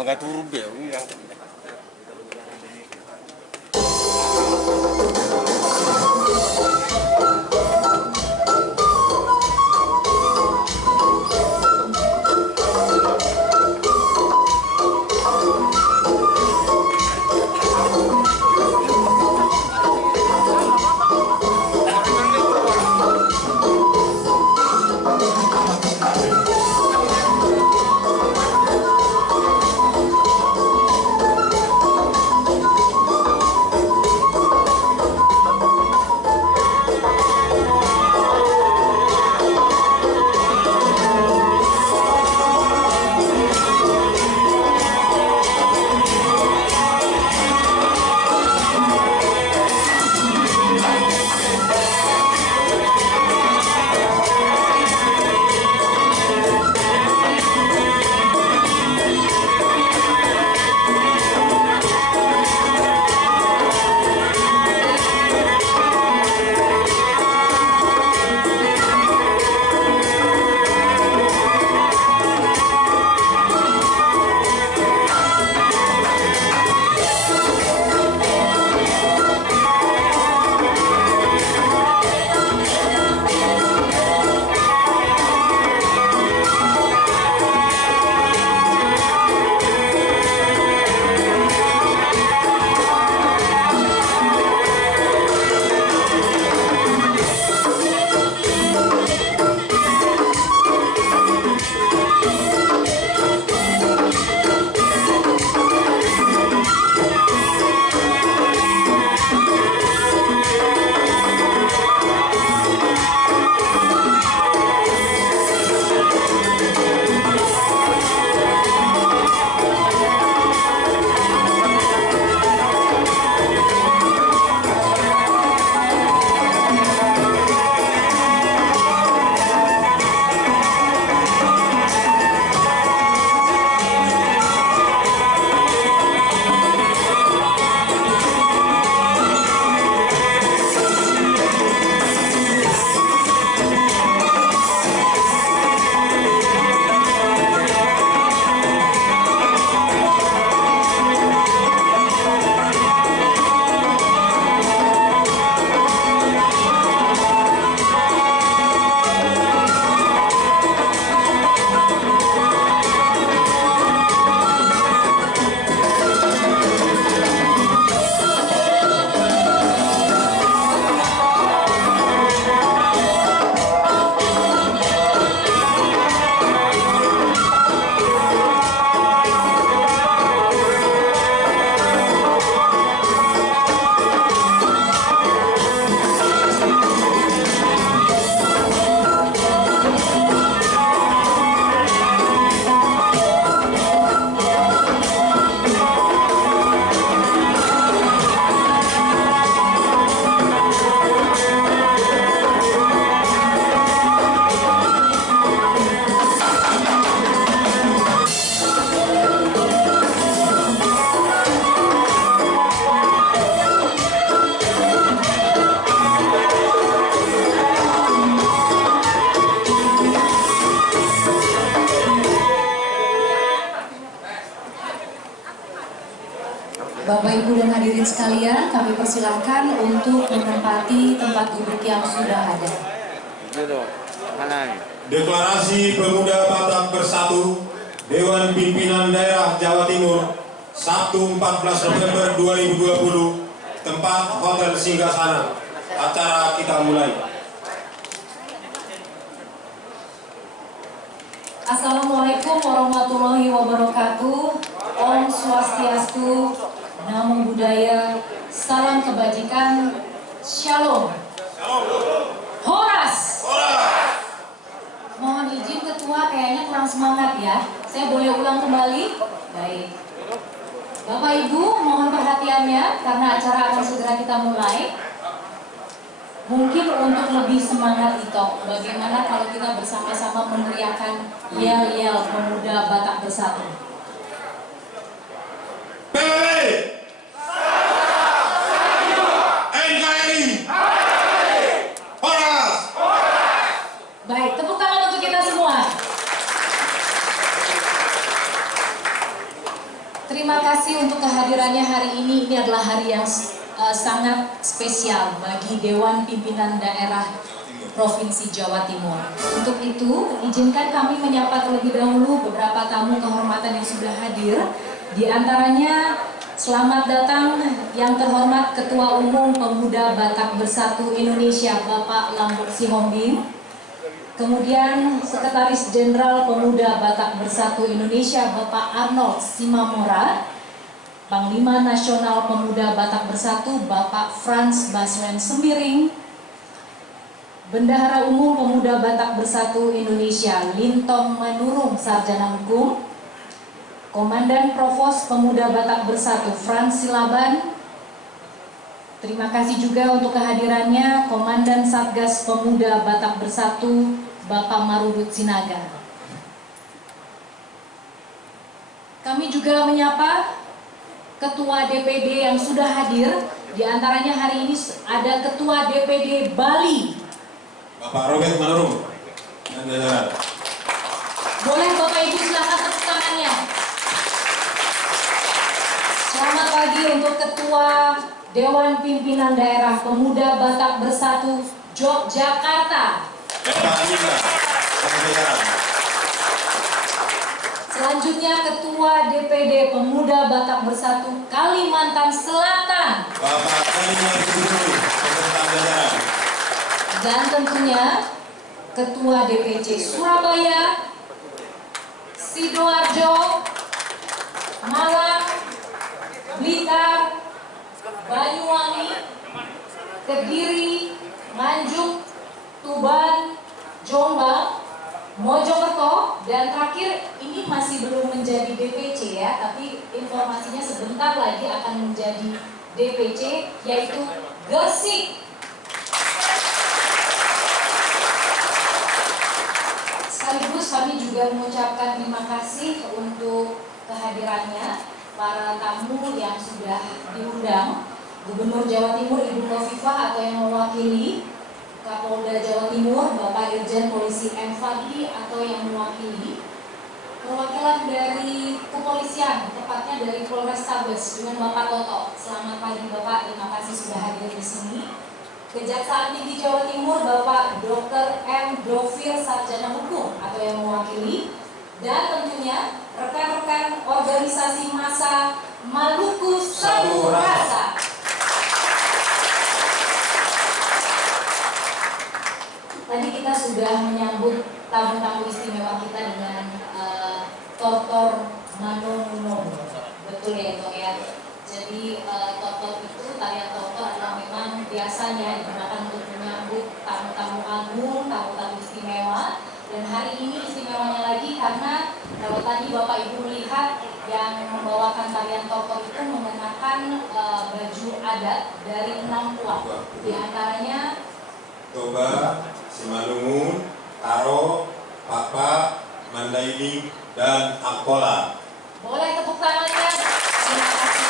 Nggak turun deh, ya. Bapak, Ibu, dan hadirin sekalian, kami persilahkan untuk menempati tempat duduk yang sudah ada. Deklarasi Pemuda Batak Bersatu Dewan Pimpinan Daerah Jawa Timur Sabtu 14 November 2020, tempat Hotel Singgasana. Acara kita mulai. Assalamualaikum warahmatullahi wabarakatuh. Om Swastiastu, Namo Buddhaya, salam kebajikan, Shalom. Horas. Mohon izin Ketua, kayaknya kurang semangat ya. Saya boleh ulang kembali? Baik. Bapak Ibu, mohon perhatian kehadirannya karena acara akan segera kita mulai. Mungkin untuk lebih semangat itu, bagaimana kalau kita bersama-sama meneriakan yel-yel Pemuda Batak Bersatu. Baik, tepuk tangan untuk kita semua. Terima kasih untuk kehadirannya hari ini. Ini adalah hari yang sangat spesial bagi Dewan Pimpinan Daerah Provinsi Jawa Timur. Untuk itu, izinkan kami menyapa terlebih dahulu beberapa tamu kehormatan yang sudah hadir. Di antaranya, selamat datang yang terhormat Ketua Umum Pemuda Batak Bersatu Indonesia, Bapak Lambuk Sihombing. Kemudian Sekretaris Jenderal Pemuda Batak Bersatu Indonesia, Bapak Arnold Simamora. Panglima Nasional Pemuda Batak Bersatu, Bapak Frans Baswen Sembiring. Bendahara Umum Pemuda Batak Bersatu Indonesia, Lintong Manurung, Sarjana Hukum. Komandan Provos Pemuda Batak Bersatu, Frans Silaban. Terima kasih juga untuk kehadirannya Komandan Satgas Pemuda Batak Bersatu, Bapak Marudut Sinaga. Kami juga menyapa Ketua DPD yang sudah hadir. Di antaranya hari ini ada Ketua DPD Bali, Bapak Robert Manurung. Boleh Bapak Ibu silakan tepuk tangannya. Selamat pagi untuk Ketua Dewan Pimpinan Daerah Pemuda Batak Bersatu Yogyakarta. Selanjutnya Ketua DPD Pemuda Batak Bersatu Kalimantan Selatan, Bapak dan tentunya Ketua DPC Surabaya, Sidoarjo, Malang, Blitar, Banyuwangi, Kediri, Nganjuk, Tuban, Jombang, Mojokerto, dan terakhir ini masih belum menjadi DPC ya, tapi informasinya sebentar lagi akan menjadi DPC, yaitu Gresik. Sekaligus kami juga mengucapkan terima kasih untuk kehadirannya para tamu yang sudah diundang. Gubernur Jawa Timur Ibu Khofifah atau yang mewakili, Kapolda Jawa Timur Bapak Irjen Polisi M. Fadli atau yang mewakili, perwakilan dari kepolisian, tepatnya dari Polrestabes dengan Bapak Toto. Selamat pagi Bapak, terima kasih sudah hadir di sini. Kejaksaan Tinggi Jawa Timur Bapak Dr. M. Dovir Sarjana Hukum atau yang mewakili, dan tentunya rekan-rekan organisasi massa Maluku Satu Rasa. Tadi kita sudah menyambut tamu-tamu istimewa kita dengan Tortor Manunung, betul ya Dok ya. Jadi Tortor itu, tarian Tortor adalah memang biasanya digunakan untuk menyambut tamu-tamu agung, tamu-tamu istimewa. Dan hari ini istimewanya lagi karena kalau tadi Bapak Ibu melihat yang membawakan tarian Tortor itu mengenakan baju adat dari 6 puak, di antaranya Toba, Simalungun, Taro, Papa, Mandailing, dan Angkola. Boleh tepuk tangannya. Terima kasih.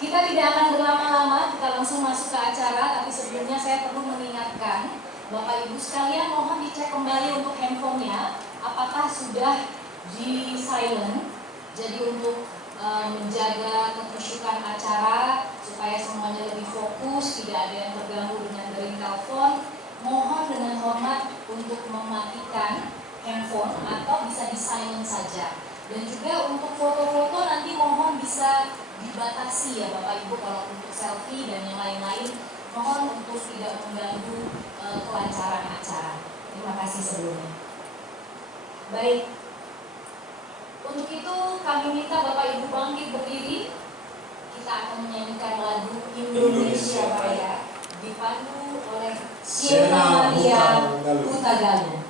Kita tidak akan berlama-lama, kita langsung masuk ke acara. Tapi sebelumnya saya perlu mengingatkan Bapak Ibu sekalian, mohon dicek kembali untuk handphonenya apakah sudah di silent. Jadi untuk menjaga kehusukan acara supaya semuanya lebih fokus, tidak ada yang terganggu dengan dering telepon, mohon dengan hormat untuk mematikan handphone atau bisa di silent saja. Dan juga untuk foto-foto nanti mohon bisa dibatasi ya Bapak Ibu, kalau untuk selfie dan yang lain-lain mohon untuk tidak mengganggu kelancaran acara. Terima kasih sebelumnya. Baik, untuk itu kami minta Bapak Ibu bangkit berdiri. Kita akan menyanyikan lagu Indonesia Raya dipandu oleh Siena Maria Hutagaluh.